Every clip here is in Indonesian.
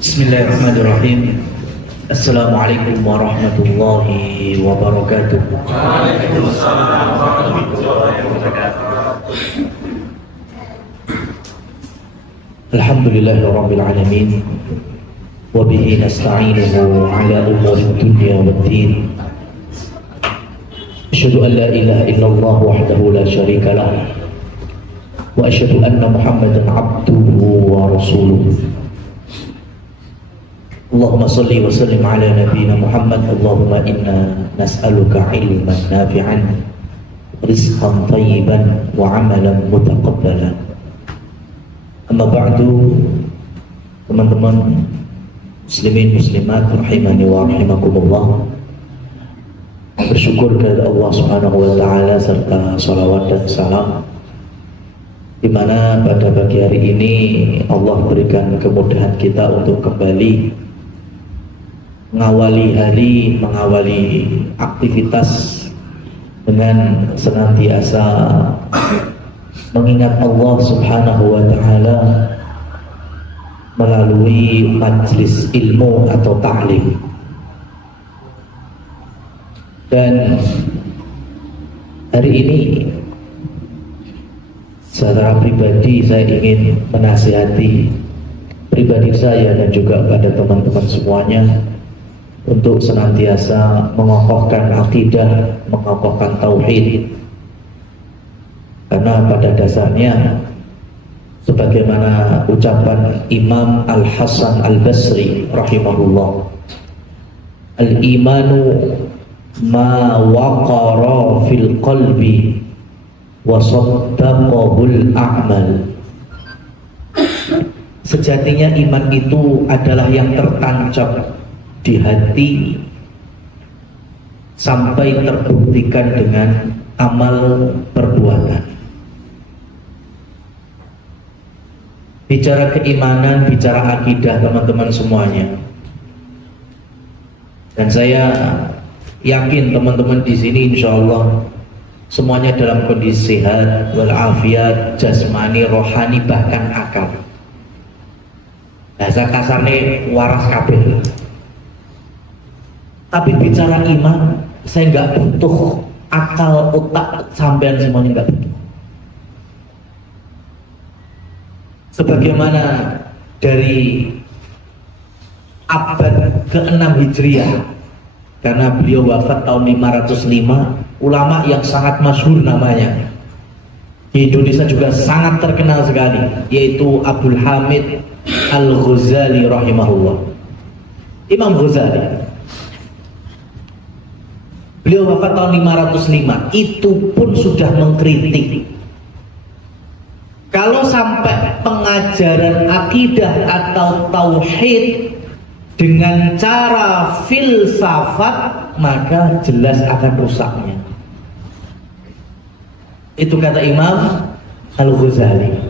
Bismillahirrahmanirrahim. Assalamualaikum warahmatullahi wabarakatuh. Waalaikumsalam warahmatullahi wabarakatuh. Alhamdulillahirabbil alamin. Wa bihi nasta'inuhu ala umuri dunya waddin. Asyhadu an la ilaha illallah wahdahu la syarika lah. Wa asyhadu anna Muhammadan abduhu wa rasuluh. Allahumma salli wa sallim ala nabiyyina Muhammad. Allahumma inna nas'aluka ilman nafi'an, rizqan thayyiban wa amalan mutaqabbalan. Amma ba'du, teman-teman muslimin muslimat rahimani wa rahimakumullah. Bersyukur kepada Allah Subhanahu wa taala serta salawat dan salam di mana pada pagi hari ini Allah berikan kemudahan kita untuk kembali mengawali hari, mengawali aktivitas dengan senantiasa mengingat Allah Subhanahu wa taala melalui majlis ilmu atau ta'lim. Dan hari ini secara pribadi saya ingin menasihati pribadi saya dan juga pada teman-teman semuanya untuk senantiasa mengokohkan akidah, mengokohkan tauhid. Karena pada dasarnya sebagaimana ucapan Imam Al-Hasan Al-Basri rahimahullah, al-imanu ma waqara fil qalbi wa saddaqahul a'mal. Sejatinya iman itu adalah yang tertancap di hati sampai terbuktikan dengan amal perbuatan. Bicara keimanan, bicara akidah teman-teman semuanya. Dan saya yakin teman-teman di sini insya Allah semuanya dalam kondisi sehat walafiat, jasmani, rohani, bahkan akal. Bahasa kasarnya waras kabeh. Tapi bicara iman, saya nggak butuh akal, otak sampean semuanya nggak butuh. Sebagaimana dari abad ke-6 Hijriah, karena beliau wafat tahun 505, ulama yang sangat masyhur namanya di Indonesia juga sangat terkenal sekali, yaitu Abdul Hamid Al-Ghazali rahimahullah. Imam Ghazali, beliau wafat tahun 505, itu pun sudah mengkritik kalau sampai pengajaran akidah atau tauhid dengan cara filsafat, maka jelas akan rusaknya. Itu kata Imam Al-Ghazali.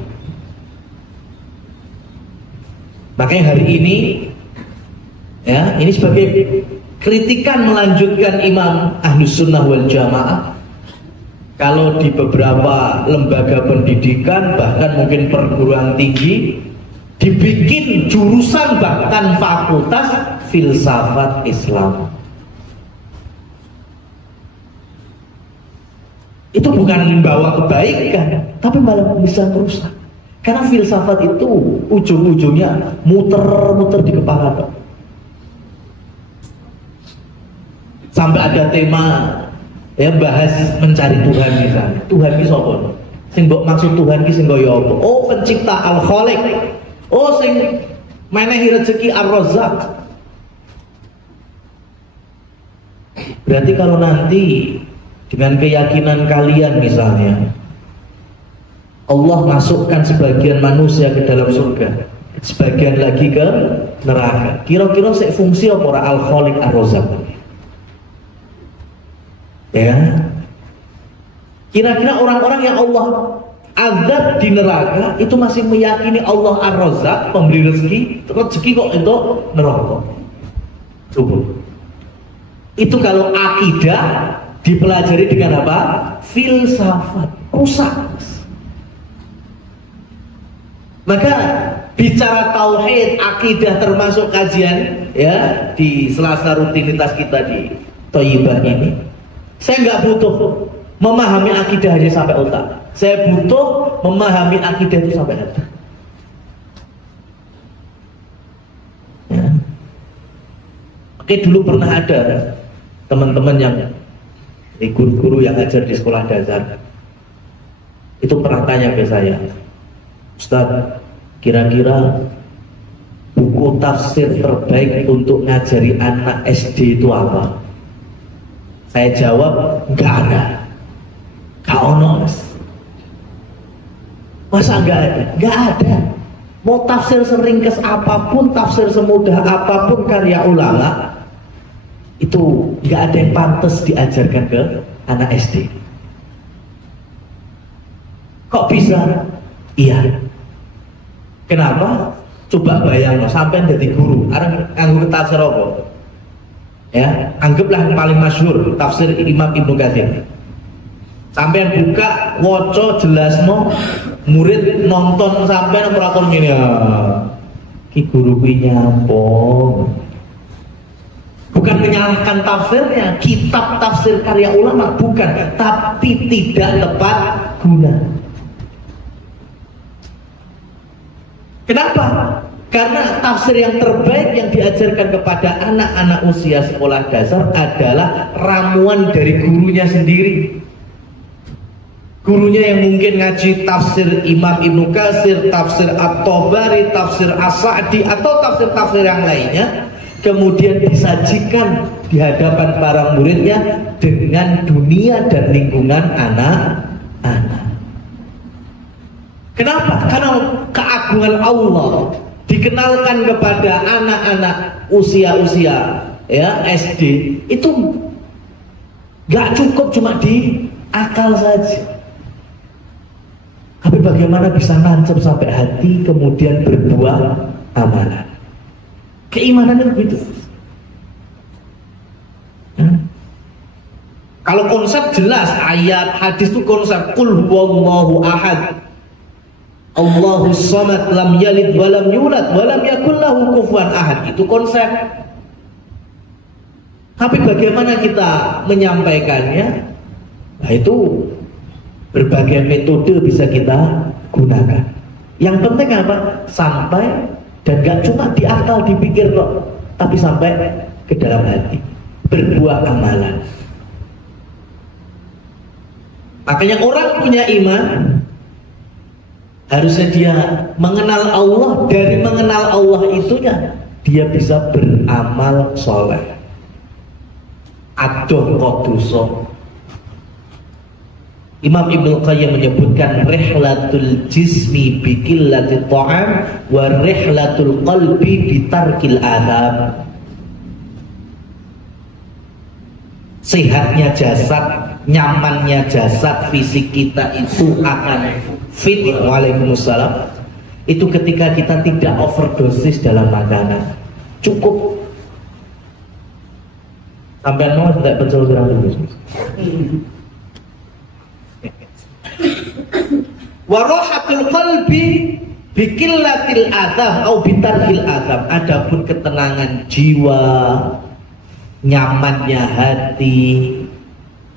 Makanya hari ini, ya, ini sebagai kritikan melanjutkan Imam Ahlus Sunnah wal Jamaah. Kalau di beberapa lembaga pendidikan, bahkan mungkin perguruan tinggi, dibikin jurusan bahkan fakultas filsafat Islam. Itu bukan membawa kebaikan, tapi malah bisa merusak. Karena filsafat itu ujung-ujungnya muter-muter di kepala. Sampai ada tema ya bahas mencari Tuhan misalnya. Tuhan ki sapa? Sing mbok maksud Tuhan ki sing kaya apa? Oh, pencipta Al-Khaliq. Oh, sing menehi rezeki Ar-Razzaq. Berarti kalau nanti dengan keyakinan kalian misalnya Allah masukkan sebagian manusia ke dalam surga, sebagian lagi ke neraka, kira-kira sek fungsi apa ora Al-Khaliq Ar-Razzaq? Ya, kira-kira orang-orang yang Allah azab di neraka itu masih meyakini Allah Ar-Razzaq, pemberi rezeki, rezeki kok itu neraka. Coba. Itu kalau akidah dipelajari dengan apa? Filsafat. Rusak. Maka bicara tauhid, akidah termasuk kajian ya di sela-sela rutinitas kita di Thayyibah ini. Saya nggak butuh memahami akidah aja sampai otak. Saya butuh memahami akidah itu sampai hati. Ya. Oke, dulu pernah ada teman-teman yang guru-guru yang ngajar di sekolah dasar itu pernah tanya ke saya, Ustaz, kira-kira buku tafsir terbaik untuk ngajari anak SD itu apa? Saya jawab, nggak ada. Gak ono, Mas. Masa nggak ada? Nggak ada. Mau tafsir seringkes apapun, tafsir semudah apapun karya ulama, itu nggak ada yang pantas diajarkan ke anak SD. Kok bisa? Iya. Kenapa? Coba bayang, sampai jadi guru, arang nganggo tafsir apa? Ya, anggaplah yang paling masyhur tafsir Imam Ibnu Katsir. Sampai buka, woco, jelasno, murid nonton sampai perakon gini ya. Ki guru kuwi nyapa? Bukan menyalahkan tafsirnya, kitab tafsir karya ulama bukan, tapi tidak tepat guna. Kenapa? Karena tafsir yang terbaik yang diajarkan kepada anak-anak usia sekolah dasar adalah ramuan dari gurunya sendiri. Gurunya yang mungkin ngaji tafsir Imam Ibnu Katsir, tafsir At-Tabari, tafsir As-Sa'di atau tafsir-tafsir yang lainnya, kemudian disajikan di hadapan para muridnya dengan dunia dan lingkungan anak-anak. Kenapa? Karena keagungan Allah dikenalkan kepada anak-anak usia-usia ya SD itu gak cukup cuma di akal saja, tapi bagaimana bisa nancap sampai hati kemudian berbuah amalan. Keimanan itu begitu. Kalau konsep jelas, ayat hadis itu konsep qul huwallahu ahad, Allahus samad, lam yalid walam yulad walam yakul lahu kufuwan ahad. Itu konsep. Tapi bagaimana kita menyampaikannya? Nah, itu berbagai metode bisa kita gunakan. Yang penting apa? Sampai, dan gak cuma di akal dipikir kok, tapi sampai ke dalam hati, berbuah amalan. Makanya orang punya iman harusnya dia mengenal Allah. Dari mengenal Allah itunya dia bisa beramal soleh. Adoh koduso. Imam Ibnu Qayyim menyebutkan rihlatul jismi bikillati ta'am wa rihlatul qalbi bitarkil adab. Sehatnya jasad, nyamannya jasad, fisik kita itu akan fit. Waalaikumsalam. Itu ketika kita tidak overdosis dalam makanan. Cukup. Sampai mau tidak pencel kurang dulu. Warohatul qalbi bikillatil adab atau bitarkil adab. Adapun ketenangan jiwa, nyamannya hati,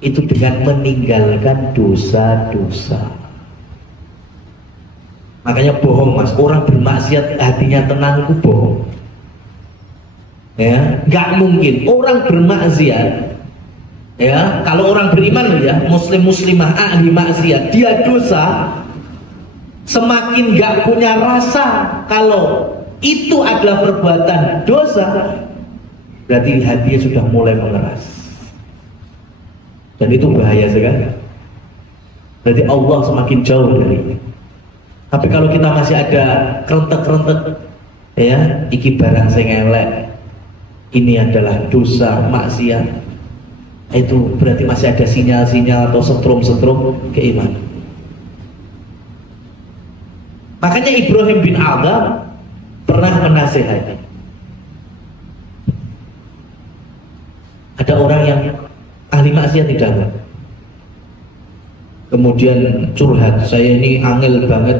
itu dengan meninggalkan dosa-dosa. Makanya bohong, Mas, orang bermaksiat hatinya tenang itu bohong. Ya, nggak mungkin orang bermaksiat. Ya, kalau orang beriman ya, muslim muslimah ahli maksiat, dia dosa, semakin nggak punya rasa kalau itu adalah perbuatan dosa, berarti hatinya sudah mulai mengeras. Dan itu bahaya sekali. Berarti Allah semakin jauh dari ini. Tapi kalau kita masih ada kerentek-kerentek, ya, iki barang sing elek, ini adalah dosa maksiat, itu berarti masih ada sinyal-sinyal atau setrum-setrum keimanan. Makanya Ibrahim bin Adham pernah menasihati. Ada orang yang ahli maksiat di dalam, kemudian curhat, saya ini angel banget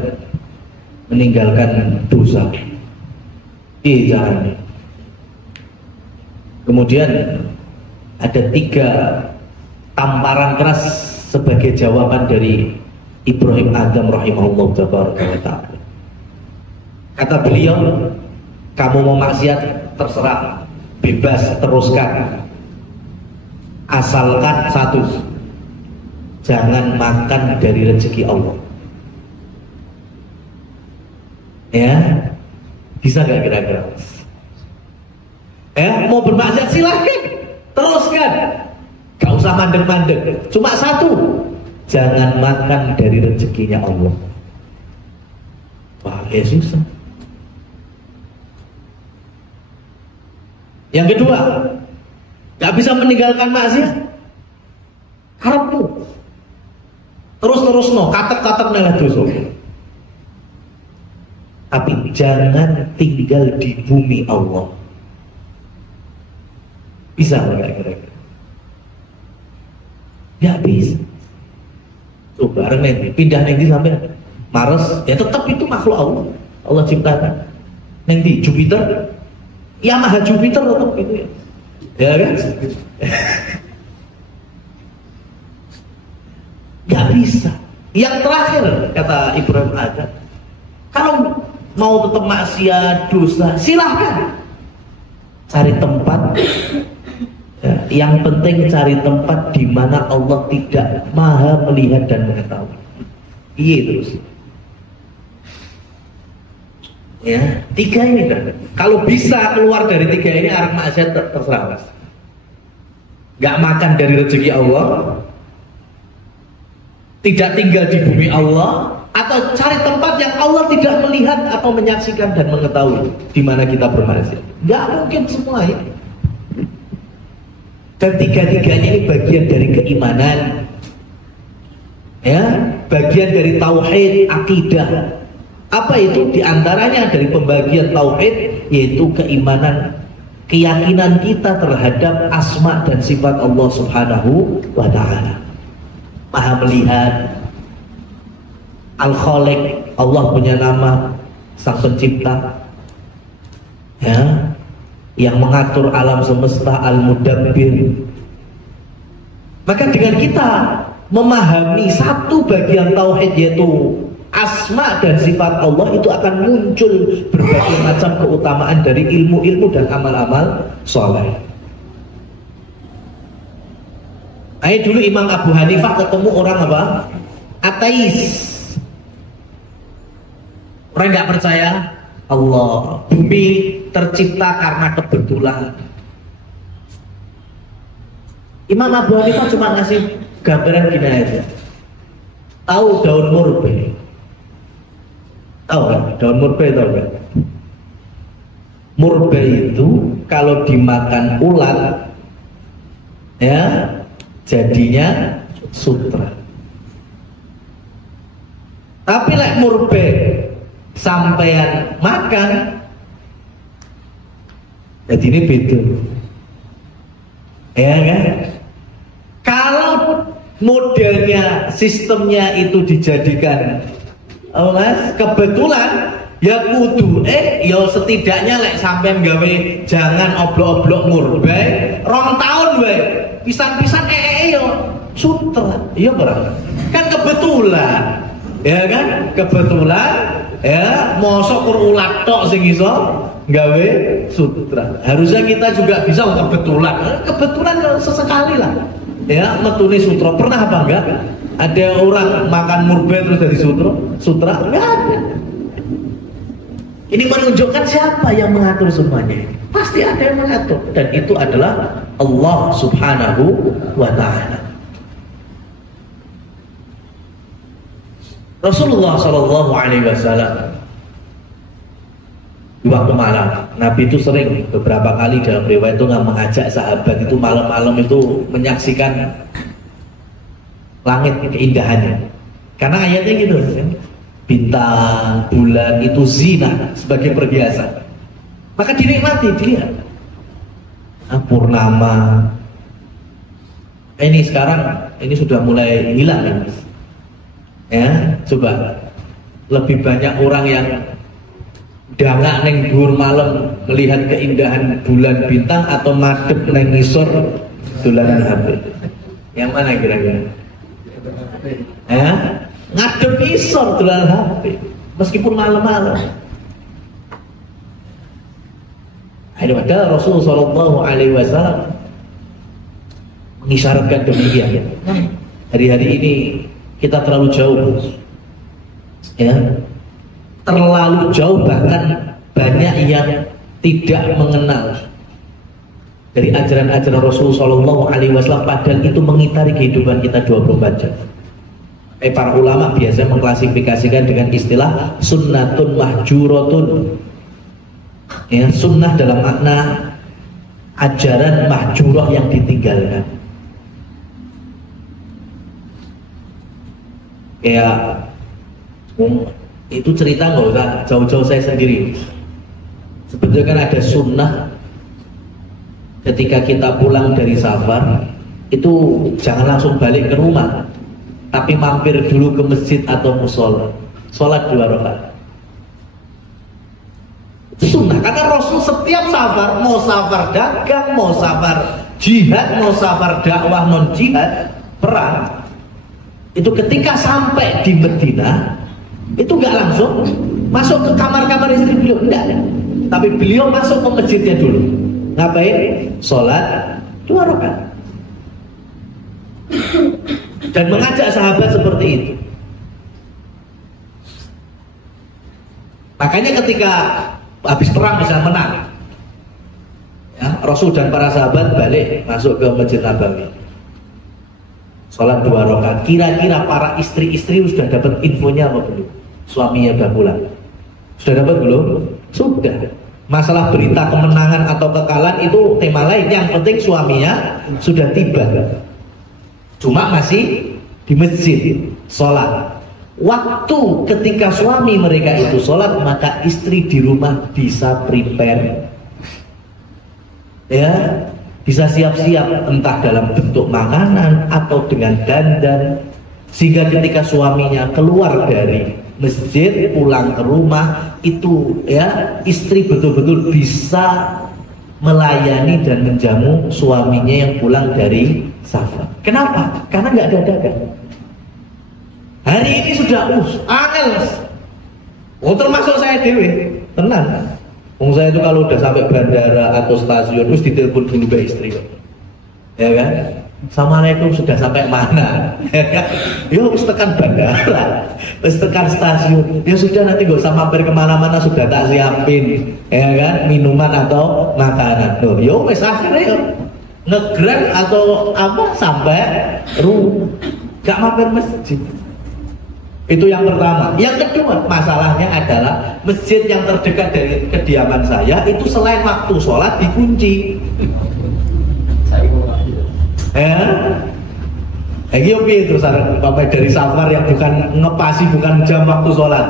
meninggalkan dosa. Caranya. Kemudian ada 3 tamparan keras sebagai jawaban dari Ibrahim Adham rahimahullah ta'ala. Kata beliau, kamu mau maksiat terserah, bebas, teruskan, asalkan satu, jangan makan dari rezeki Allah. Ya, bisa gak kira-kira? Ya, mau bermaksiat silahkan, teruskan, gak usah mandek-mandek. Cuma satu, jangan makan dari rezekinya Allah. Wah, ya susah. Yang kedua, gak bisa meninggalkan maksiat, karepmu terus no, katek-katek nelah dosa. Tapi jangan tinggal di bumi Allah. Bisa nggak kira-kira? Nggak bisa. Tuh bareng nanti pindah nanti sampai Mars, ya tetap itu makhluk Allah. Allah ciptakan. Nanti Jupiter, ya maha Jupiter tetap gitu ya. Ya kan? Nggak bisa. Yang terakhir kata Ibrahim Adham, kalau mau tetap maksiat dosa, silahkan cari tempat. Ya, yang penting cari tempat di mana Allah tidak maha melihat dan mengetahui. Iya terus. Ya, 3 ini kan. Kalau bisa keluar dari 3 ini, arah maksiat terserah mas. Gak makan dari rezeki Allah, tidak tinggal di bumi Allah, atau cari tempat yang Allah tidak melihat atau menyaksikan dan mengetahui di mana kita bermaksiat. Gak mungkin semua ini. Dan 3-tiganya ini bagian dari keimanan, ya, bagian dari tauhid, akidah. Apa itu? Di antaranya dari pembagian tauhid, yaitu keimanan, keyakinan kita terhadap asma dan sifat Allah Subhanahu wa ta'ala. Maha melihat, Al-Khaliq, Allah punya nama, Sang Pencipta, ya, yang mengatur alam semesta, Al-Mudabbir. Maka dengan kita memahami satu bagian tauhid, yaitu asma dan sifat Allah, itu akan muncul berbagai macam keutamaan dari ilmu-ilmu dan amal-amal soleh. Ayo dulu Imam Abu Hanifah ketemu orang apa? Ateis. Orang nggak percaya Allah, bumi tercipta karena kebetulan. Imam Abu Hanifah cuma ngasih gambaran gini aja. Tahu daun murbe? Tahu kan? Daun murbe tahu kan? Murbe itu kalau dimakan ulat, ya, jadinya sutra. Tapi lek murbe sampean makan, jadi ini beda, ya kan? Kalau modelnya, sistemnya itu dijadikan, oh mas, kebetulan, ya kudu, ya setidaknya lek sampean gawe jangan oblok-oblok murbe, 2 tahun we, pisan-pisan yo sutra, iya berapa? Kan kebetulan, ya kan? Kebetulan. Ya, mosok ulat tok sing iso gawe sutra. Harusnya kita juga bisa kebetulan sesekali lah. Ya, metune sutra. Pernah apa enggak? Ada orang makan murbe terus dari sutra? Enggak ada. Ini menunjukkan siapa yang mengatur semuanya. Pasti ada yang mengatur, dan itu adalah Allah Subhanahu wa ta'ala. Rasulullah Shallallahu Alaihi Wasallam di waktu malam, Nabi itu sering beberapa kali dalam riwayat itu nggak mengajak sahabat itu malam-malam itu menyaksikan langit keindahannya, karena ayatnya gitu, bintang, bulan itu zina sebagai perhiasan, maka dinikmati, dilihat. Purnama ini sekarang ini sudah mulai hilang ya. Ya, coba lebih banyak orang yang dangak neng dhuwur malam melihat keindahan bulan bintang atau madep neng ngisor dolanan HP? Yang mana kira-kira? Ngadep ngisor dolanan HP meskipun malam-malam. Padahal Rasulullah Shallallahu Alaihi Wasallam mengisyaratkan demikian. Hari-hari ini kita terlalu jauh, ya, terlalu jauh, bahkan banyak yang tidak mengenal dari ajaran-ajaran Rasulullah Shallallahu Alaihi Wasallam, padahal itu mengitari kehidupan kita 24 jam. Para ulama biasanya mengklasifikasikan dengan istilah sunnatun mahjuratun, ya, sunnah dalam makna ajaran mahjurah yang ditinggalkan. Kayak itu cerita nggak usah jauh-jauh, saya sendiri. Sebetulnya kan ada sunnah ketika kita pulang dari safar itu jangan langsung balik ke rumah, tapi mampir dulu ke masjid atau musola, sholat 2 rakaat. Itu sunnah, karena Rasul setiap safar, mau safar dagang, mau safar jihad, mau safar dakwah non jihad, perang, itu ketika sampai di Medina itu nggak langsung masuk ke kamar-kamar istri beliau, enggak, tapi beliau masuk ke masjidnya dulu. Ngapain? Sholat 2 rakaat. Dan mengajak sahabat seperti itu. Makanya ketika habis perang bisa menang, ya, Rasul dan para sahabat balik masuk ke Masjid Nabawi, sholat 2 rakaat. Kira-kira para istri-istri sudah dapat infonya apa belum? Suaminya udah pulang. Sudah dapat belum? Sudah. Masalah berita kemenangan atau kekalahan itu tema lain. Yang penting suaminya sudah tiba. Cuma masih di masjid sholat. Waktu ketika suami mereka itu sholat, maka istri di rumah bisa prepare, ya, bisa siap-siap entah dalam bentuk makanan atau dengan dandan, sehingga ketika suaminya keluar dari masjid pulang ke rumah itu, ya, istri betul-betul bisa melayani dan menjamu suaminya yang pulang dari safar. Kenapa? Karena nggak ada dagang. Hari ini sudah angel. Termasuk saya dewe, tenang. Saya itu kalau udah sampai bandara atau stasiun, terus ditelepon dulu ke istri, ya kan? Assalamualaikum, sudah sampai mana? Ya harus tekan bandara, harus tekan stasiun. Ya sudah, nanti gak usah mampir kemana-mana, sudah tak siapin, ya kan? Minuman atau makanan. Loh, yo wes akhirnya ngegrab atau apa sampai rumah, gak mampir masjid. Itu yang pertama. Yang kedua, masalahnya adalah masjid yang terdekat dari kediaman saya itu selain waktu sholat dikunci. Ya, lagi oke terus sampai dari safar yang bukan ngepasi, bukan jam waktu sholat,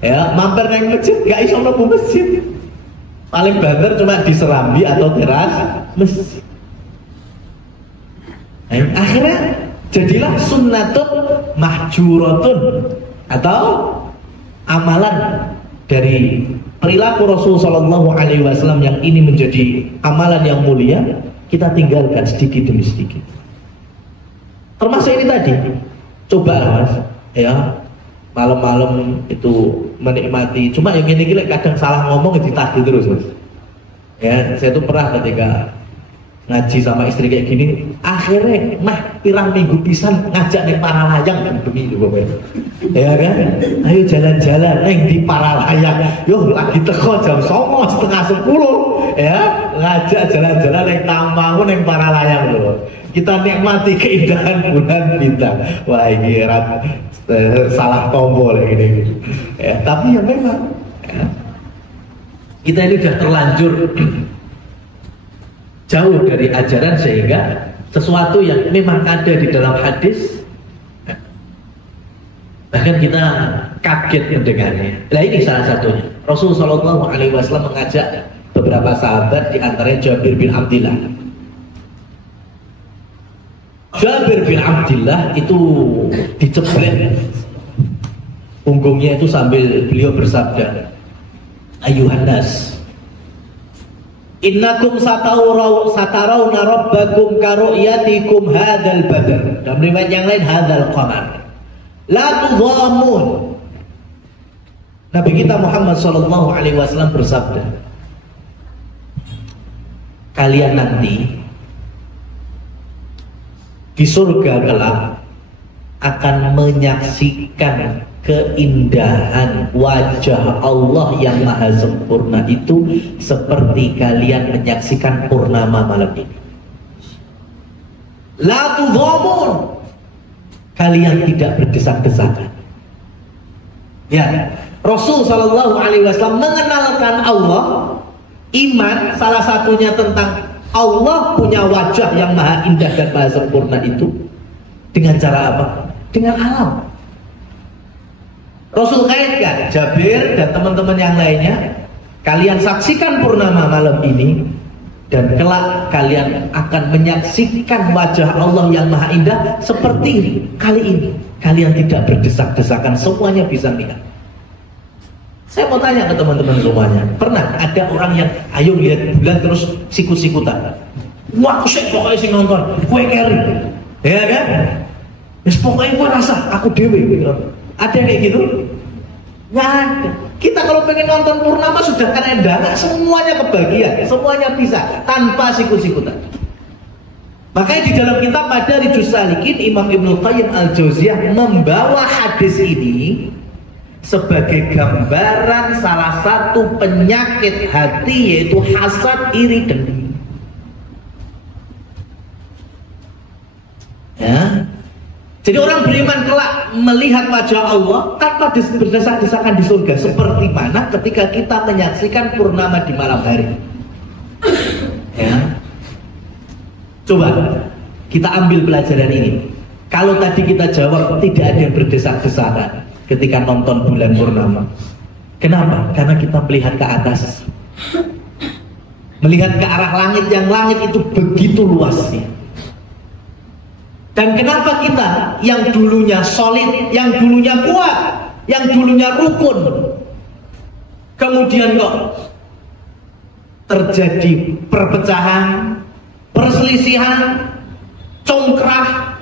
ya, mampir neng masjid, gak iso mlebu masjid. Paling banter cuma di serambi atau teras masjid. Akhirnya jadilah sunnatun mahjuratun, atau amalan dari perilaku Rasul Shallallahu Alaihi Wasallam yang ini menjadi amalan yang mulia, kita tinggalkan sedikit demi sedikit. Termasuk ini tadi, coba mas, ya, malam-malam itu menikmati. Cuma yang ini kadang salah ngomong ditagih terus mas. Ya, saya tuh pernah ketika ngaji sama istri kayak gini, akhirnya pirang minggu pisan ngajak nih Paralayang demi itu bapak, ya kan? Ayo jalan-jalan neng di Paralayang, yo lagi teko jam 9:30, ya, ngajak jalan-jalan neng Tambangun neng Paralayang loh. Kita nikmati keindahan bulan bintang. Wah ini salah tombol ini, ya, tapi ya memang, ya, kita ini sudah terlanjur jauh dari ajaran, sehingga sesuatu yang memang ada di dalam hadis bahkan kita kaget mendengarnya. Nah ini salah satunya. Rasulullah Shallallahu Alaihi Wasallam mengajak beberapa sahabat, di antaranya Jabir bin Abdillah. Jabir bin Abdillah itu diceblek punggungnya itu sambil beliau bersabda, ayuhan nas, innakum satarawna rabbakum karu'yatikum hadzal badr. Dan riwayat yang lain hadzal qamar. La tudhamun. Nabi kita Muhammad sallallahu alaihi wasallam bersabda, kalian nanti di surga kelak akan menyaksikan keindahan wajah Allah yang maha sempurna itu seperti kalian menyaksikan purnama malam ini. La tudhamun, kalian tidak berdesak-desakan. Ya, Rasul sallallahu alaihi wasallam mengenalkan Allah, iman salah satunya tentang Allah punya wajah yang maha indah dan maha sempurna itu dengan cara apa? Dengan alam. Rasul kaitkan Jabir dan teman-teman yang lainnya, kalian saksikan purnama malam ini dan kelak kalian akan menyaksikan wajah Allah yang maha indah seperti kali ini. Kalian tidak berdesak-desakan, semuanya bisa lihat. Saya mau tanya ke teman-teman semuanya, pernah ada orang yang ayo lihat bulan terus sikut-sikutan? Wah, kusik pokoknya sing nonton, kue keri, ya kan? Yes, pokoknya gue rasa aku dewe. Ada yang kayak gitu? Nggak ada. Kita kalau pengen nonton purnama sudah terendam, semuanya kebahagiaan, semuanya bisa tanpa sikut-sikutan. Makanya di dalam kitab Madarijus Salikin, Imam Ibnu Qayyim Al-Jauziyah membawa hadis ini sebagai gambaran salah satu penyakit hati, yaitu hasad, iri, dengki. Ya. Jadi orang beriman kelak melihat wajah Allah tanpa berdesak-desakan di surga, seperti mana ketika kita menyaksikan purnama di malam hari. Ya. Coba kita ambil pelajaran ini. Kalau tadi kita jawab tidak ada yang berdesak-desakan ketika nonton bulan purnama. Kenapa? Karena kita melihat ke atas, melihat ke arah langit, yang langit itu begitu luasnya. Dan kenapa kita yang dulunya solid, yang dulunya kuat, yang dulunya rukun, kemudian kok terjadi perpecahan, perselisihan, congkrah?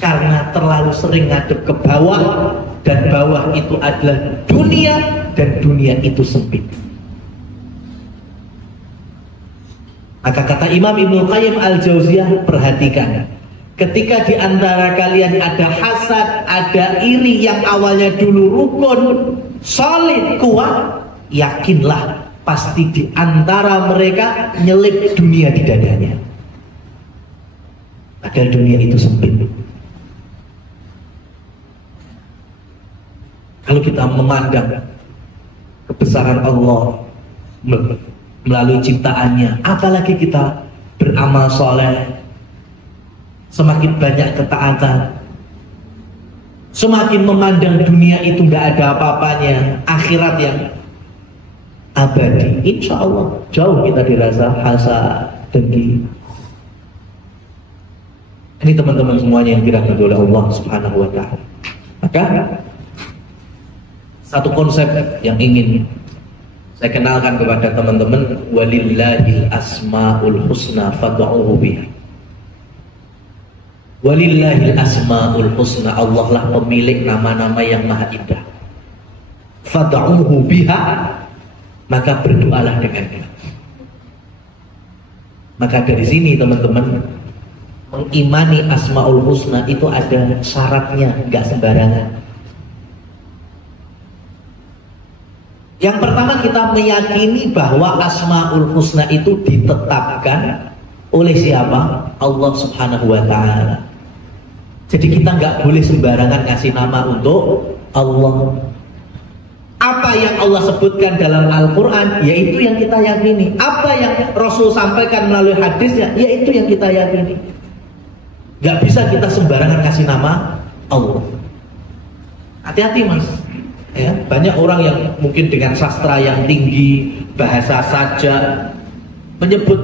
Karena terlalu sering ngadep ke bawah, dan bawah itu adalah dunia, dan dunia itu sempit. Maka kata Imam Ibnu Qayyim Al-Jauziyah, perhatikan, ketika di antara kalian ada hasad, ada iri yang awalnya dulu rukun, solid, kuat, yakinlah pasti di antara mereka nyelip dunia di dadanya. Padahal dunia itu sempit. Kalau kita memandang kebesaran Allah melalui ciptaannya, apalagi kita beramal soleh, semakin banyak ketaatan, semakin memandang dunia itu nggak ada apa-apanya, akhirat yang abadi, insya Allah jauh kita dirasa hasad, dengki. Ini teman-teman semuanya yang dirahmati oleh Allah Subhanahu wa Ta'ala. Maka satu konsep yang ingin saya kenalkan kepada teman-teman, walillahil asmaul husna fad'uhu biha. Walillahil asmaul husna, Allah lah pemilik nama-nama yang maha indah. Fad'uhu biha, maka berdoalah dengannya. Maka dari sini teman-teman, mengimani asmaul husna itu ada syaratnya, nggak sembarangan. Yang pertama, kita meyakini bahwa asmaul husna itu ditetapkan oleh siapa? Allah Subhanahu wa Ta'ala. Jadi kita nggak boleh sembarangan ngasih nama untuk Allah. Apa yang Allah sebutkan dalam Al-Quran, yaitu yang kita yakini. Apa yang Rasul sampaikan melalui hadisnya, yaitu yang kita yakini. Nggak bisa kita sembarangan kasih nama Allah. Hati-hati mas. Ya, banyak orang yang mungkin dengan sastra yang tinggi, bahasa saja, menyebut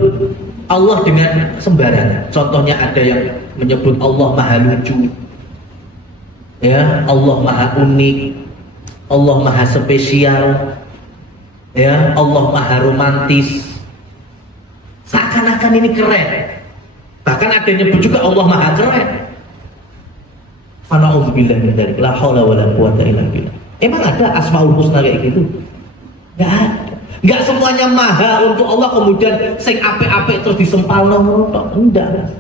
Allah dengan sembarangan. Contohnya ada yang menyebut Allah maha lucu, Ya, Allah maha unik, Allah maha spesial, ya, Allah maha romantis. Seakan-akan ini keren. Bahkan ada yang nyebut juga Allah maha keren. Fana'udzubillah min dzalik, la haula wala quwata illa billah. Emang ada Asmaul Husna kayak gitu? Enggak ada. Enggak semuanya maha untuk Allah kemudian sing apik-apik terus disempalno ngono. Enggak.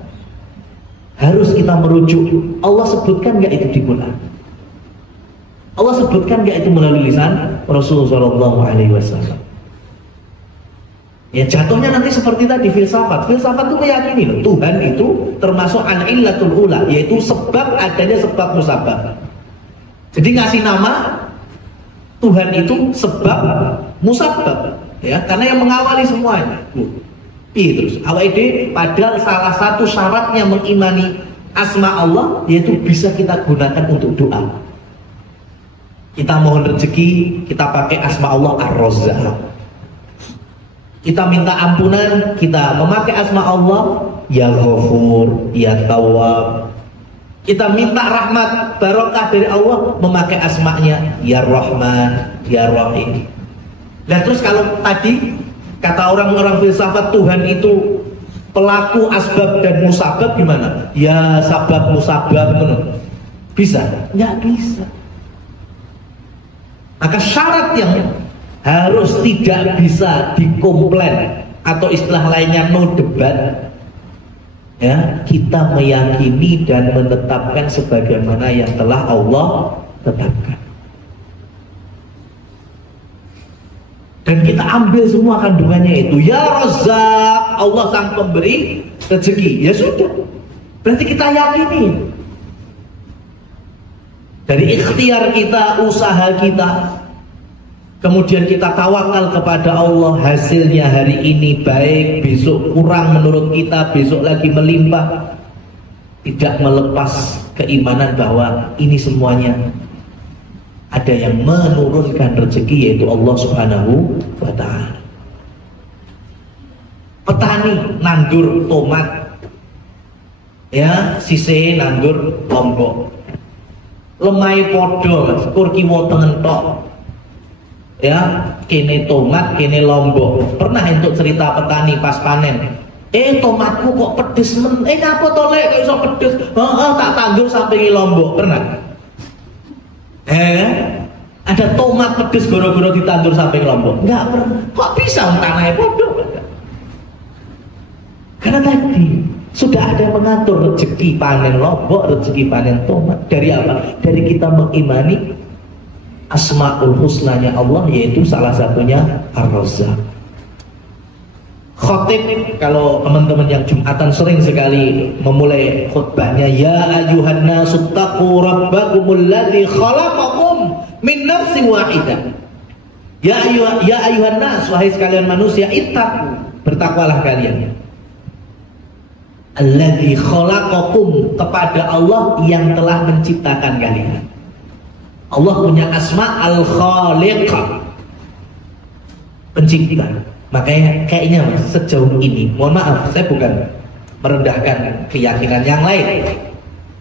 Harus kita merujuk. Allah sebutkan enggak itu di Quran? Allah sebutkan enggak itu melalui lisan Rasulullah sallallahu alaihi wasallam? Ya jatuhnya nanti seperti tadi filsafat. Filsafat itu meyakini loh, Tuhan itu termasuk al-illatul ula, yaitu sebab adanya sebab musabab. Jadi ngasih nama Tuhan itu sebab musabab, ya, karena yang mengawali semuanya. Terus awalnya padahal salah satu syaratnya mengimani asma Allah yaitu bisa kita gunakan untuk doa. Kita mohon rezeki, kita pakai asma Allah Ar-Razzaq. Kita minta ampunan, kita memakai asma Allah Ya Ghafur, Ya Tawwab. Kita minta rahmat, barokah dari Allah, memakai asma'nya Ya Rahman, Ya Rahim. Dan terus kalau tadi kata orang-orang filsafat Tuhan itu pelaku asbab dan musabab, gimana? Ya sabab musabab, bisa? Nggak bisa. Maka syarat yang harus tidak bisa dikomplain atau istilah lainnya no debat, ya, kita meyakini dan menetapkan sebagaimana yang telah Allah tetapkan. Dan kita ambil semua kandungannya itu. Ya Razzaq, Allah sang pemberi rezeki. Ya sudah, berarti kita yakini. Dari ikhtiar kita, usaha kita, kemudian kita tawakal kepada Allah, hasilnya hari ini baik, besok kurang menurut kita, besok lagi melimpah. Tidak melepas keimanan bahwa ini semuanya ada yang menurunkan rezeki, yaitu Allah Subhanahu wa ta'ala. Petani nandur tomat, ya, sise nandur lombok, lemai podo kur kiwa tengen tok, ya, kene tomat kene lombok. Pernah untuk cerita petani pas panen, tomatku kok pedes men, ngapa to lek kok iso pedes? Tak tandur sampai lombok. Pernah? Ada tomat pedes goro-goro ditandur sampai lombok? Enggak pernah. Kok bisa tanahnya bodoh? Karena tadi sudah ada yang mengatur rezeki panen lombok, rezeki panen tomat. Dari apa? Dari kita mengimani Asmaul Husnanya Allah, yaitu salah satunya Ar-Razzaq. Khotib, kalau teman-teman yang Jumatan sering sekali memulai khutbahnya, ya ayyuhan nasu taqu rabbakumul ladzi khalaqakum min nafsin wahidah. Ya ayyuhan nas, wahai sekalian manusia, ittaqu, bertakwalah kalian. Alladzi khalaqakum, kepada Allah yang telah menciptakan kalian. Allah punya asma al-khaliq, pencipta. Makanya kayaknya sejauh ini, mohon maaf, saya bukan merendahkan keyakinan yang lain,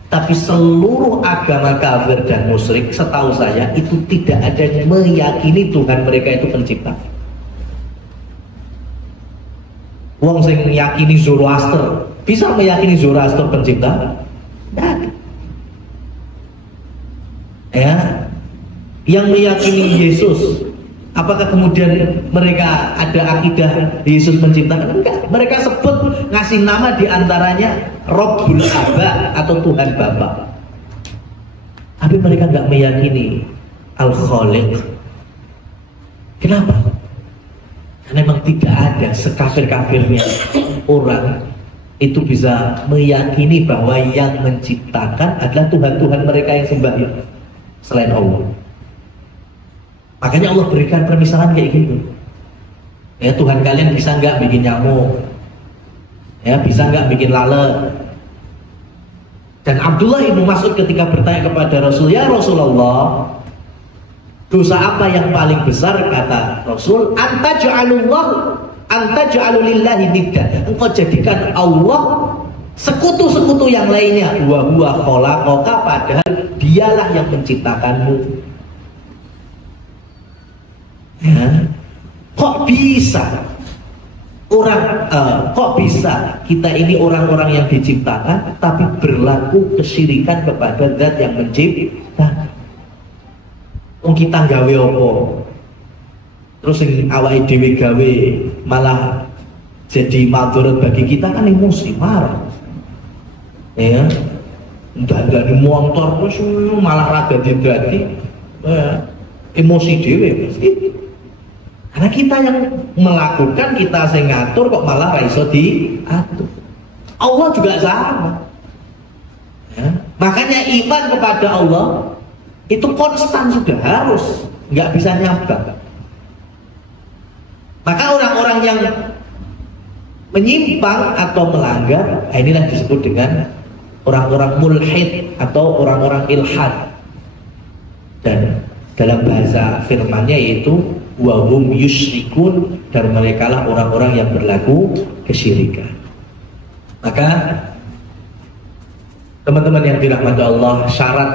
tapi seluruh agama kafir dan musyrik setahu saya itu tidak ada yang meyakini Tuhan mereka itu pencipta. Wong sing meyakini Zoroaster bisa meyakini Zoroaster pencipta? Tidak. Ya, yang meyakini Yesus, apakah kemudian mereka ada akidah Yesus menciptakan? Enggak. Mereka sebut ngasih nama diantaranya Rabbul Aba atau Tuhan Bapa. Tapi mereka enggak meyakini Al-Khaliq. Kenapa? Karena memang tidak ada sekafir-kafirnya orang itu bisa meyakini bahwa yang menciptakan adalah Tuhan-Tuhan mereka yang sembah selain Allah. Makanya Allah berikan permisalan kayak gitu. Ya, Tuhan kalian bisa nggak bikin nyamuk? Ya, bisa nggak bikin lalat? Dan Abdullah ibnu Mas'ud ketika bertanya kepada Rasul, ya Rasulullah, dosa apa yang paling besar? Kata Rasul, anta ja'alulillahi nidda. Engkau jadikan Allah sekutu-sekutu yang lainnya. Wa huwa khalaqaka, padahal Dialah yang menciptakanmu. Ya. Kok bisa kita ini orang-orang yang diciptakan tapi berlaku kesyirikan kepada zat yang menciptakan? Kita gawe apa? Terus yang awake dhewe gawe malah jadi madharat bagi kita, kan emosi, marah. Ya. Dandani motor terus malah rada didadi emosi dhewe pasti. Karena kita yang melakukan, kita yang ngatur, kok malah raiso diatur. Allah juga sama. Ya. Makanya iman kepada Allah itu konstan, sudah harus, nggak bisa nyabak. Maka orang-orang yang menyimpang atau melanggar, inilah disebut dengan orang-orang mulhid atau orang-orang ilhad. Dan dalam bahasa firman-Nya yaitu wahum yusyrikun, dan mereka lah orang-orang yang berlaku kesyirikan. Maka teman-teman yang dirahmati Allah, syarat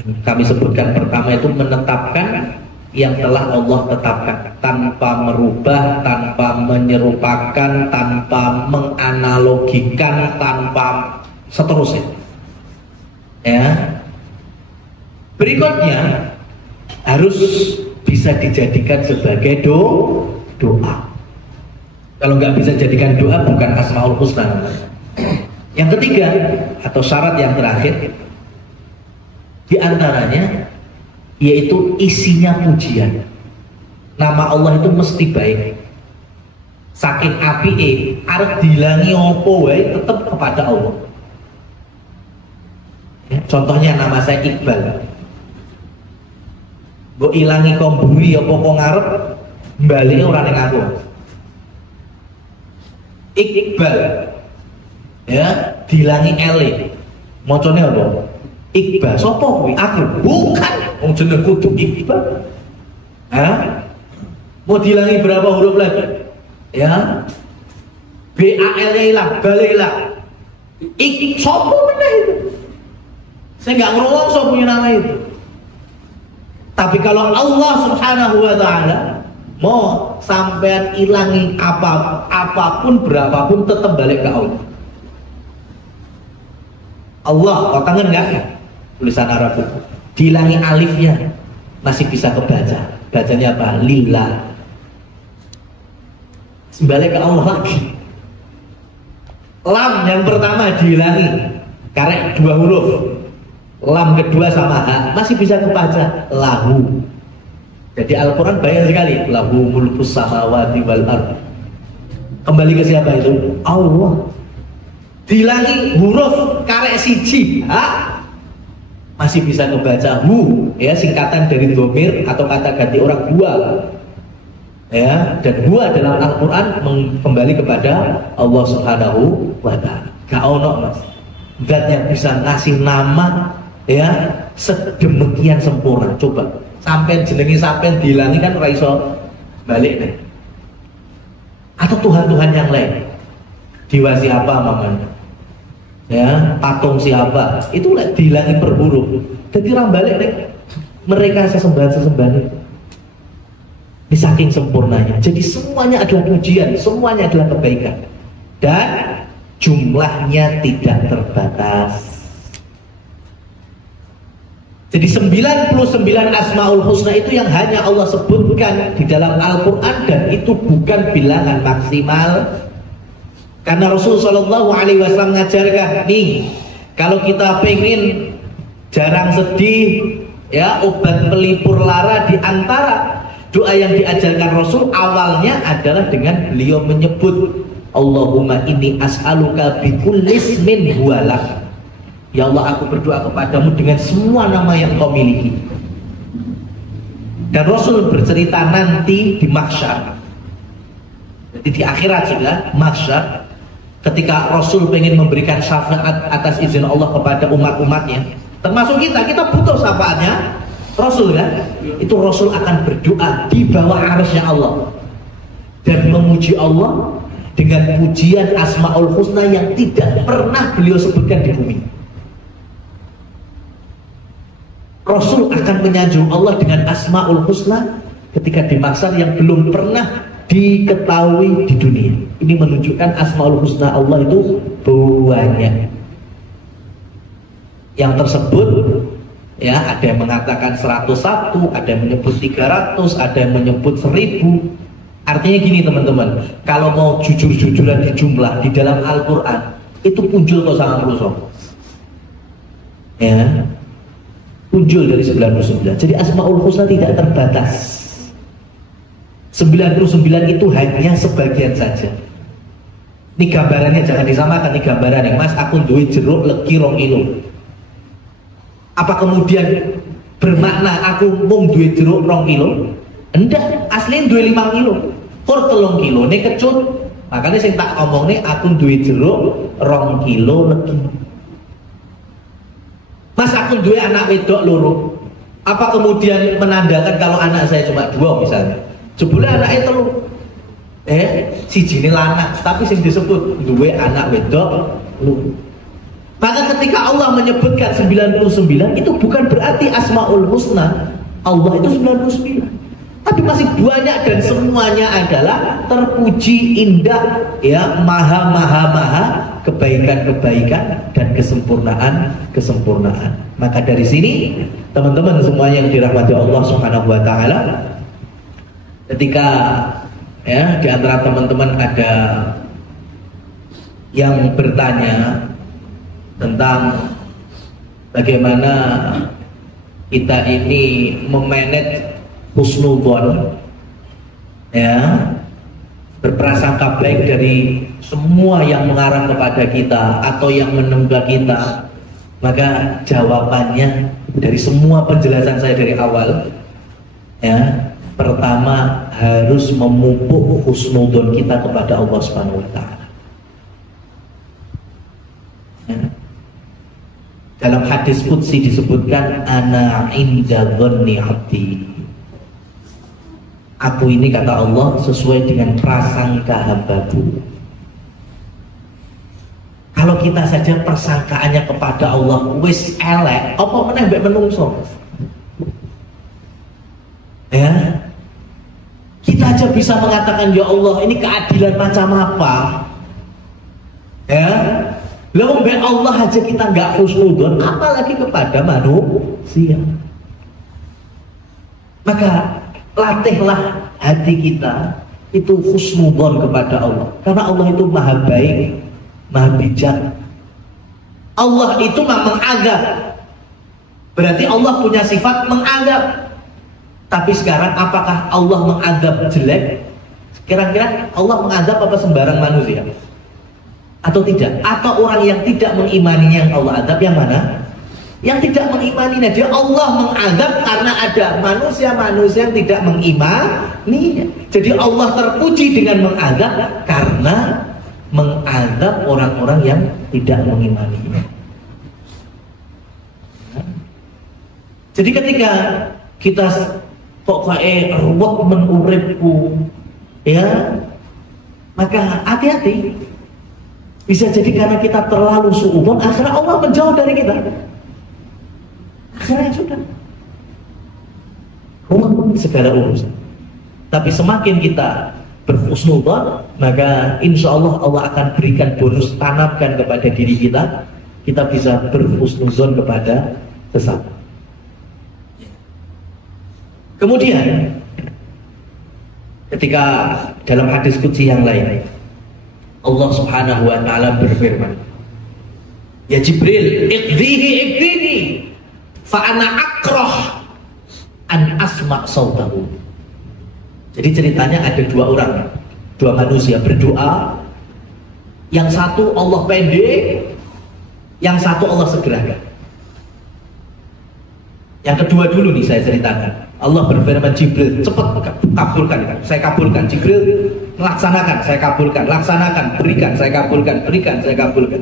yang kami sebutkan pertama itu menetapkan yang telah Allah tetapkan, tanpa merubah, tanpa menyerupakan, tanpa menganalogikan, tanpa seterusnya. Ya. Berikutnya harus bisa dijadikan sebagai doa. Kalau nggak bisa jadikan doa, bukan Asmaul Husna. Yang ketiga atau syarat yang terakhir di antaranya yaitu isinya pujian. Nama Allah itu mesti baik. Saking apike arep dilangi opo wae tetap kepada Allah. Ya, contohnya nama saya Iqbal. Mbok ilangi komburi apa kok ngarep balike ora ning aku. Iqbal. Ya, dilangi ele. Macane apa? Iqbal. Sopo kuwi? Aku. Bukan. Wong jeneng kudu Iqbal. Hah? Mau dilangi berapa huruf lagi? Ya. BAL hilang, balik hilang. Sopo meneh itu? Saya nggak ngerongso punya nama itu. Tapi kalau Allah Subhanahu wa Ta'ala mau sampean ilangi apapun berapapun tetap balik ke Allah. Allah, kau tangan nggak? Tulisan Arab itu dihilangi alifnya masih bisa kebaca. Bacanya apa? Lillah. Balik ke Allah lagi. Lam yang pertama dihilangi karena 2 huruf. Lam kedua sama ha masih bisa kebaca lahu. Jadi Al-Quran banyak sekali. Lahu mulkus samawati wal ardh. Kembali ke siapa itu? Allah. Dihilangi huruf karek siji ha masih bisa kebaca hu, ya, singkatan dari dhamir atau kata ganti orang dua. Ya, dan dua dalam Al-Quran kembali kepada Allah Subhanahu wa Ta'ala. Gak ono mas zat yang bisa ngasih nama ya sedemikian sempurna. Coba sampai jenengi sampai dihilangi kan ora iso balik nih. Atau Tuhan-Tuhan yang lain, dewa siapa mamanya, ya patung siapa, itu dihilangi per huruf. Jadi orang balik nih mereka sesembahan itu. Ini saking sempurnanya. Jadi semuanya adalah pujian, semuanya adalah kebaikan, dan jumlahnya tidak terbatas. Jadi 99 Asmaul Husna itu yang hanya Allah sebutkan di dalam Al-Quran, dan itu bukan bilangan maksimal. Karena Rasulullah SAW mengajarkan nih, kalau kita pengen jarang sedih, ya, obat pelipur lara, di antara doa yang diajarkan Rasul awalnya adalah dengan beliau menyebut Allahumma inni as'aluka bikulli ismin huwa lak. Ya Allah, aku berdoa kepadamu dengan semua nama yang kau miliki. Dan Rasul bercerita nanti di mahsyar. Jadi di akhirat juga mahsyar, ketika Rasul pengen memberikan syafaat atas izin Allah kepada umat-umatnya, termasuk kita butuh syafaatnya Rasul kan? Itu Rasul akan berdoa di bawah arasnya Allah dan memuji Allah dengan pujian Asmaul Husna yang tidak pernah beliau sebutkan di bumi. Rasul akan menyanjung Allah dengan Asmaul Husna ketika di mahsyar yang belum pernah diketahui di dunia. Ini menunjukkan Asmaul Husna Allah itu banyak. Yang tersebut ya, ada yang mengatakan 101, ada yang menyebut 300, ada yang menyebut 1000. Artinya gini teman-teman, kalau mau jujur-jujuran di jumlah di dalam Al-Quran itu punjul kok sama pelusok ya, punjul dari 99. Jadi Asmaul Husna tidak terbatas. 99 itu hanya sebagian saja. Ini gambarannya jangan disamakan. Ini gambarannya, Mas aku duwe jeruk legi 2 kilo. Apa kemudian bermakna aku mung duwe jeruk 2 kilo? Enggak, aslinya duwe 5 kilo. Kur 3 kilo ini kecut. Makanya saya tak ngomong nih, aku duwe jeruk 2 kilo legi. Mas aku duwe anak wedok loro. Apa kemudian menandakan kalau anak saya cuma 2 misalnya? Jebule anaknya 3. Siji ini lanang, tapi sing disebut duwe anak wedok loro. Maka ketika Allah menyebutkan 99 itu bukan berarti Asmaul Husna Allah itu 99, tapi masih banyak dan semuanya adalah terpuji, indah, ya, maha kebaikan-kebaikan dan kesempurnaan. Maka dari sini teman-teman semua yang dirahmati Allah Subhanahu wa taala, ketika ya di antara teman-teman ada yang bertanya tentang bagaimana kita ini memanage husnudzon, ya, berprasangka baik dari semua yang mengarah kepada kita atau yang menembak kita, maka jawabannya dari semua penjelasan saya dari awal, ya, pertama harus memupuk husnudzon kita kepada Allah Subhanahu wa taala. Ya. Dalam hadis qudsi disebutkan ana inda dhanni 'abdi. Aku ini kata Allah sesuai dengan prasangka hambaku. Kalau kita saja persangkaannya kepada Allah wis elek, apa meneh mbek menungso? Ya. Kita aja bisa mengatakan ya Allah ini keadilan macam apa? Ya. Lalu mbek Allah aja kita nggak husnudzon, apalagi kepada manusia. Maka latihlah hati kita itu husnudzon kepada Allah, karena Allah itu maha baik, maha bijak. Allah itu mengadab, berarti Allah punya sifat mengadab. Tapi sekarang apakah Allah mengadab jelek? Kira-kira Allah mengadab apa sembarang manusia? Atau tidak? Atau orang yang tidak mengimaninya yang Allah adab yang mana? Yang tidak mengimaninya. Dia Allah mengadab karena ada manusia-manusia yang tidak mengimaninya. Jadi Allah terpuji dengan mengadab karena mengadab orang-orang yang tidak mengimaninya. Jadi ketika kita kok kayak ruwet menuripku, ya, maka hati-hati. Bisa jadi karena kita terlalu suudzon, akhirnya Allah menjauh dari kita. Akhirnya sudah segala urusan. Tapi semakin kita berhusnudzon, maka insya Allah Allah akan berikan bonus, tanamkan kepada diri kita. Kita bisa berhusnudzon kepada sesama. Kemudian ketika dalam hadis qudsi yang lain, Allah Subhanahu wa taala berfirman, ya Jibril, iqdhihi fa ana akrah an asma' sautahu. Jadi ceritanya ada 2 orang, 2 manusia berdoa. Yang satu Allah pendek, yang satu Allah segerakan. Yang kedua dulu nih saya ceritakan. Allah berfirman, Jibril cepat kabulkan, saya kabulkan. Jibril melaksanakan, saya kabulkan. Laksanakan, berikan, saya kabulkan. Berikan, saya kabulkan.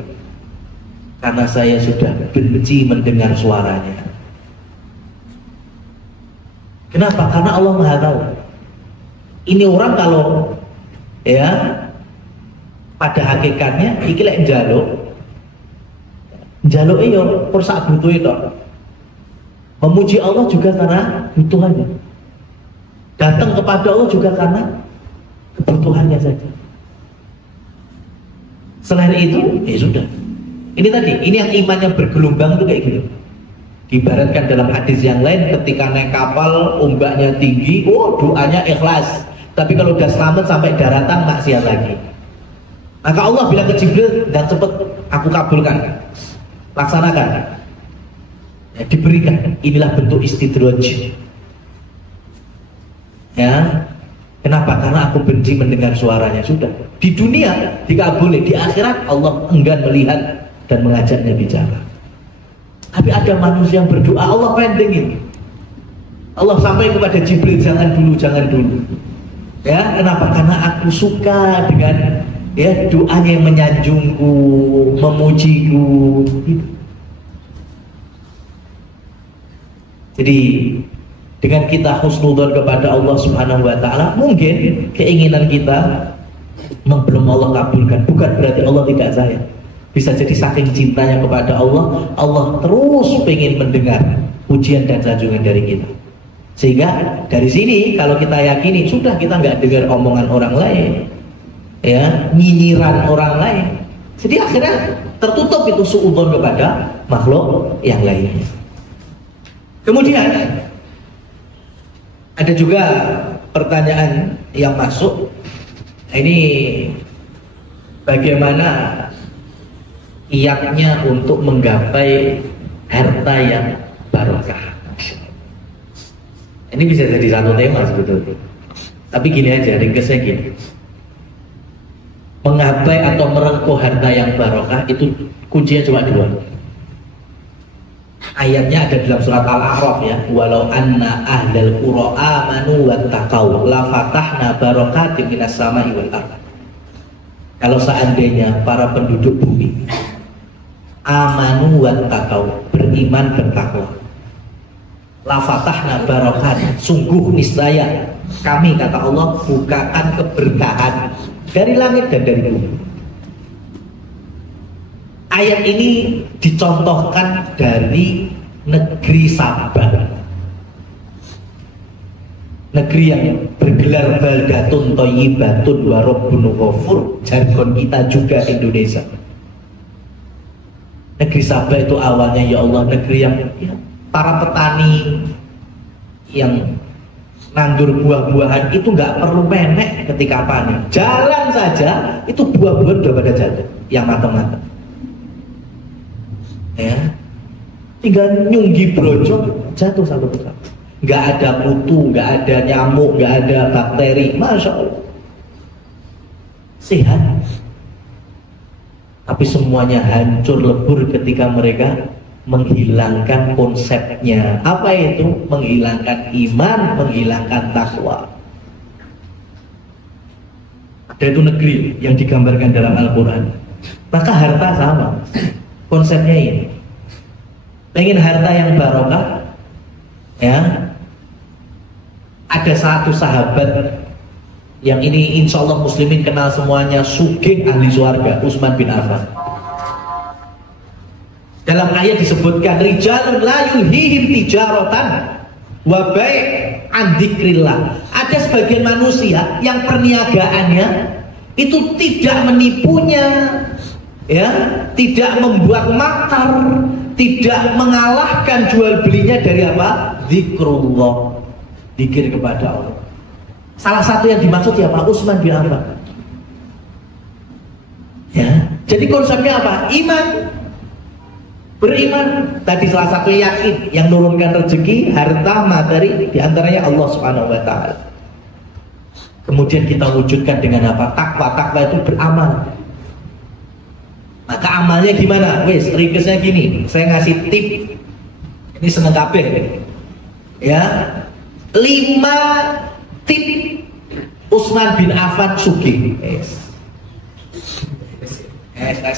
Karena saya sudah benci mendengar suaranya. Kenapa? Karena Allah Maha tahu. Ini orang kalau ya pada hakikatnya iki lek njaluk yo pur sak butuhe tok. Memuji Allah juga karena kebutuhannya. Datang kepada Allah juga karena kebutuhannya saja. Selain itu, ya sudah. Ini tadi, ini yang imannya bergelombang itu kayak gini. Diibaratkan dalam hadis yang lain, ketika naik kapal, ombaknya tinggi, doanya ikhlas. Tapi kalau udah selamat sampai daratan, maksiat lagi. Maka Allah bilang ke Jibril, dan cepet aku kabulkan, laksanakan. Ya, diberikan. Inilah bentuk istidraj. Ya, kenapa? Karena aku benci mendengar suaranya. Sudah. Di dunia dikabuli, di akhirat Allah enggan melihat dan mengajaknya bicara. Tapi ada manusia yang berdoa, Allah pendingin. Allah sampai kepada Jibril, jangan dulu, jangan dulu. Ya, kenapa? Karena aku suka dengan ya doanya yang menyanjungku, memujiku. Gitu. Jadi dengan kita husnudzon kepada Allah Subhanahu wa taala, mungkin keinginan kita belum Allah kabulkan. Bukan berarti Allah tidak sayang. Bisa jadi saking cintanya kepada Allah, Allah terus pengen mendengar pujian dan sanjungan dari kita. Sehingga dari sini kalau kita yakini sudah, kita nggak dengar omongan orang lain, ya, nyinyiran orang lain. Jadi akhirnya tertutup itu suudzon kepada makhluk yang lainnya. Kemudian ada juga pertanyaan yang masuk. Ini bagaimana kiatnya untuk menggapai harta yang barokah. Ini bisa jadi satu tema sebetulnya. Tapi gini aja, ringkasnya gini. Menggapai atau merengkuh harta yang barokah itu kuncinya cuma dua. Ayatnya ada dalam surat Al-A'raf ya, walau anna ahlal qura amanu wattaqau la fatahna barakatin minas sama'i wal ardh. Kalau seandainya para penduduk bumi amanu wattaqau, beriman bertakwa, la fatahna barakatin, sungguh niscaya kami, kata Allah, bukakan keberkahan dari langit dan dari bumi. Ayat ini dicontohkan dari negeri Sabah, negeri yang bergelar baldatun thayyibatun wa rabbun ghafur, jargon kita juga Indonesia. Negeri Sabah itu awalnya ya Allah negeri yang ya, para petani yang nandur buah-buahan itu nggak perlu menek ketika panen, jalan saja itu buah-buahan udah pada jatuh yang matang-matang. Ya, tinggal nyunggi brojok jatuh satu persatu, nggak ada kutu, nggak ada nyamuk, nggak ada bakteri, masya Allah sehat. Tapi semuanya hancur lebur ketika mereka menghilangkan konsepnya. Apa itu? Menghilangkan iman, menghilangkan takwa. Ada itu negeri yang digambarkan dalam Al-Quran. Maka harta sama. Konsepnya ini, pengen harta yang barokah, ya. Ada satu sahabat yang ini insya Allah muslimin kenal semuanya, sugih ahli surga, Utsman bin Affan. Dalam ayat disebutkan rijalun la yulhihim tijaratan wa bai' an dzikrillah. Ada sebagian manusia yang perniagaannya itu tidak menipunya, ya, tidak membuat makar, tidak mengalahkan jual belinya dari apa? Zikrullah, zikir kepada Allah. Salah satu yang dimaksud siapa? Utsman bin Affan. Ya, jadi konsepnya apa? Iman, beriman. Tadi salah satu yakin, yang menurunkan rezeki, harta, materi, diantaranya Allah Subhanahu Wa Taala. Kemudian kita wujudkan dengan apa? Takwa. Takwa itu beramal. Maka amalnya gimana? Wes, ringkasnya gini. Saya ngasih tip. Ini seneng kabeh. Ya. 5 tip Utsman bin Affan sugih.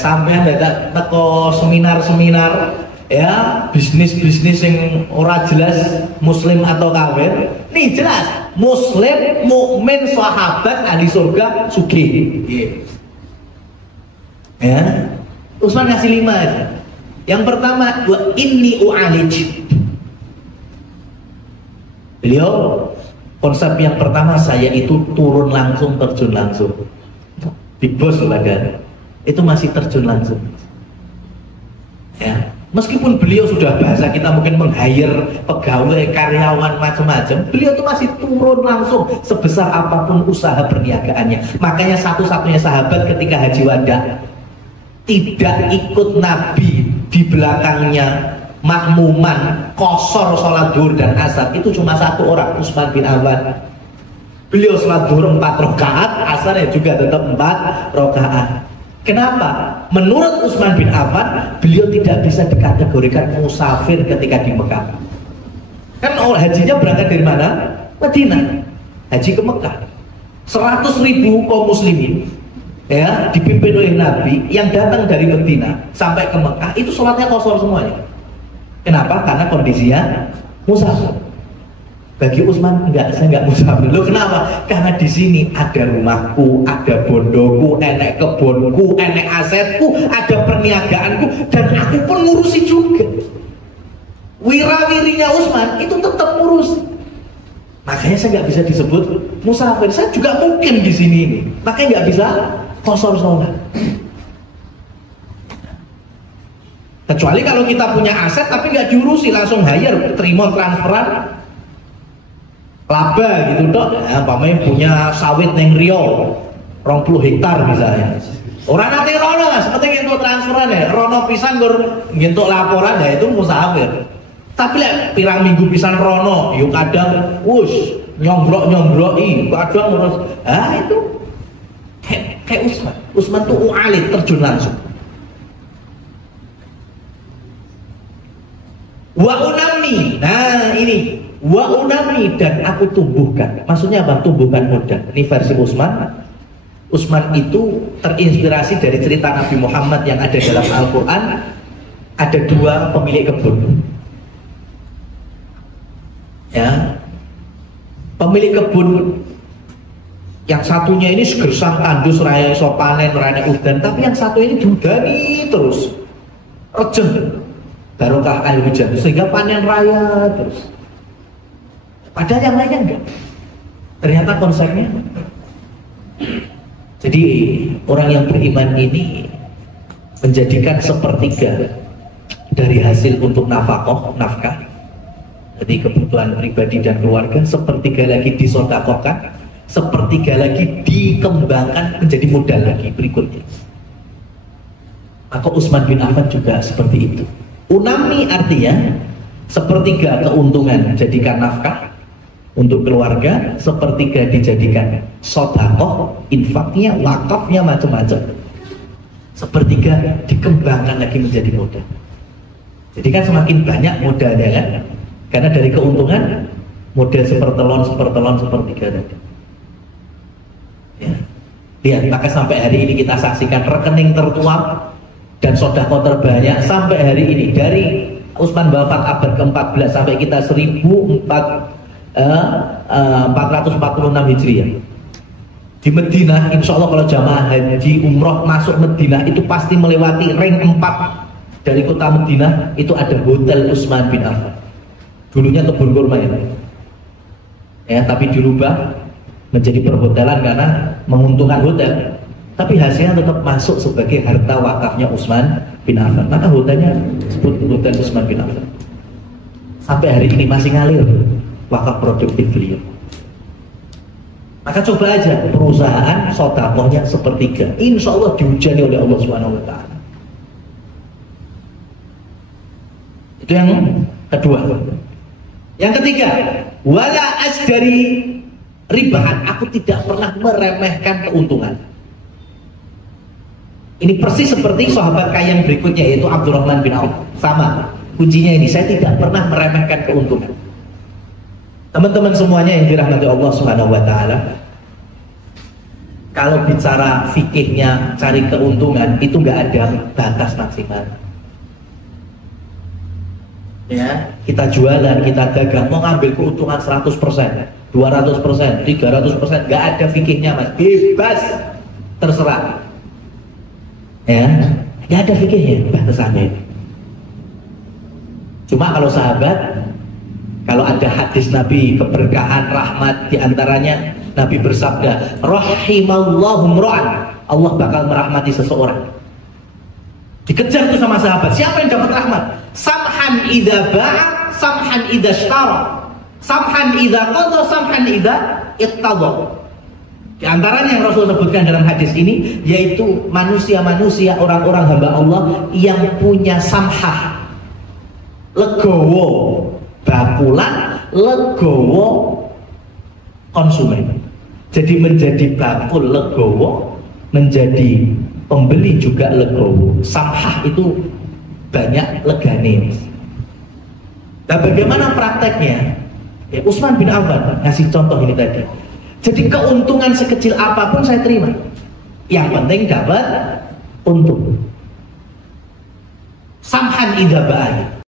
Sampean dadak teko seminar-seminar, ya, bisnis-bisnis yang ora jelas muslim atau kafir. Nih jelas, muslim, mukmin, sahabat, ahli surga, sugih. Ya. Utsman ngasih 5 aja. Yang pertama, wa inni u'alij. Beliau konsep yang pertama, saya itu turun langsung, terjun langsung. Big Boss badan itu masih terjun langsung. Ya, meskipun beliau sudah bahasa kita mungkin meng-hire pegawai, karyawan, macam-macam, beliau itu masih turun langsung sebesar apapun usaha perniagaannya. Makanya satu-satunya sahabat ketika haji wada tidak ikut Nabi di belakangnya makmuman kosor sholat zuhur dan asar, itu cuma satu orang, Utsman bin Affan. Beliau sholat zuhur 4 rakaat, asar ya juga tetap 4 rakaat. Kenapa? Menurut Utsman bin Affan, beliau tidak bisa dikategorikan musafir ketika di Mekah. Kan hajinya berangkat dari mana? Madinah. Haji ke Mekah. 100.000 kaum muslimin, ya, dipimpin oleh Nabi yang datang dari Madinah sampai ke Mekah, itu sholatnya kosor semuanya. Kenapa? Karena kondisinya musafir. Bagi Utsman, enggak, saya enggak musafir. Loh kenapa? Karena di sini ada rumahku, ada bondoku, enek kebunku, enek asetku, ada perniagaanku, dan aku pun ngurusi juga. Wirawirinya Utsman itu tetap ngurus. Makanya saya nggak bisa disebut musafir. Saya juga mungkin di sini ini. Makanya nggak bisa kosor sholat. Kecuali kalau kita punya aset tapi nggak diurusi, langsung hire, terima transferan, laba gitu dok. Ya, pamer punya sawit neng Rio 20 hektar misalnya. Orang nanti rono seperti itu transferan ya, rono pisan gur ngintuk laporan ya, itu musafir. Tapi lah pirang minggu pisan rono, yuk kadang nyombrok-nyombroki, kadang ngurus. Ah itu kayak Utsman. Utsman tuh ualit, terjun langsung. Wa unami, nah ini wa unami, dan aku tumbuhkan. Maksudnya apa? Tumbuhkan modal. Ini versi Utsman. Utsman itu terinspirasi dari cerita Nabi Muhammad yang ada dalam Al-Quran. Ada 2 pemilik kebun. Ya, pemilik kebun yang satunya ini gersang tandus raya iso panen raya udan, tapi yang satu ini diudani terus rejeng barokah air hujan sehingga panen raya terus. Padahal yang lainnya enggak. Ternyata konsepnya. Jadi orang yang beriman ini menjadikan sepertiga dari hasil untuk nafkah, jadi kebutuhan pribadi dan keluarga, sepertiga lagi disodakokan, sepertiga lagi dikembangkan menjadi modal lagi berikutnya. Maka Utsman bin Affan juga seperti itu. Unami artinya sepertiga keuntungan jadikan nafkah untuk keluarga, sepertiga dijadikan sodakoh, infaknya, wakafnya, macam-macam. Sepertiga dikembangkan lagi menjadi modal. Jadi kan semakin banyak modalnya kan? Karena dari keuntungan model sepertelon sepertiga tadi. Ya. Lihat, maka sampai hari ini kita saksikan rekening tertua dan sedekah terbanyak sampai hari ini dari Utsman wafat abad ke-14 sampai kita 1446 Hijriah. Di Madinah, insya Allah kalau jamaah haji umroh masuk Madinah itu pasti melewati ring 4 dari kota Madinah, itu ada hotel Utsman bin Affan. Dulunya kebun kurma ya, tapi dirubah menjadi perhotelan karena menguntungkan hotel. Tapi hasilnya tetap masuk sebagai harta wakafnya Utsman bin Affan. Maka hotelnya disebut hotel Utsman bin Affan. Sampai hari ini masih ngalir wakaf produktif beliau. Maka coba aja perusahaan sodakohnya sepertiga, insya Allah dihujani oleh Allah Subhanahu Wa Taala. Itu yang kedua. Yang ketiga, wala asdari ribahan, aku tidak pernah meremehkan keuntungan. Ini persis seperti sahabat kaya yang berikutnya, yaitu Abdurrahman bin Auf. Sama kuncinya ini, saya tidak pernah meremehkan keuntungan. Teman-teman semuanya yang dirahmati Allah Subhanahu Wa Taala, kalau bicara fikihnya cari keuntungan itu nggak ada batas maksimal. Ya, kita jualan, kita dagang, mau ngambil keuntungan 100%, 200%, 300%, nggak ada fikihnya mas, bebas, terserah. Ya, nggak ada fikihnya batasannya. Cuma kalau sahabat Kalau ada hadis Nabi keberkahan rahmat diantaranya Nabi bersabda, rahimallahu mra'an, Allah bakal merahmati seseorang. Dikejar tuh sama sahabat, siapa yang dapat rahmat? Samhan idza ba'a, samhan idza ishtara, samhan idza qadha, samhan idza iqtada. Di antaranya yang Rasul sebutkan dalam hadis ini yaitu manusia-manusia, orang-orang hamba Allah yang punya samhah, legowo bakulan, legowo konsumen. Jadi menjadi bakul legowo, menjadi pembeli juga legowo. Samhah itu banyak legane. Nah, bagaimana prakteknya? Ya, Utsman bin Affan ngasih contoh ini tadi. Jadi keuntungan sekecil apapun saya terima. Yang penting dapat untung. Samhan idza ba'a.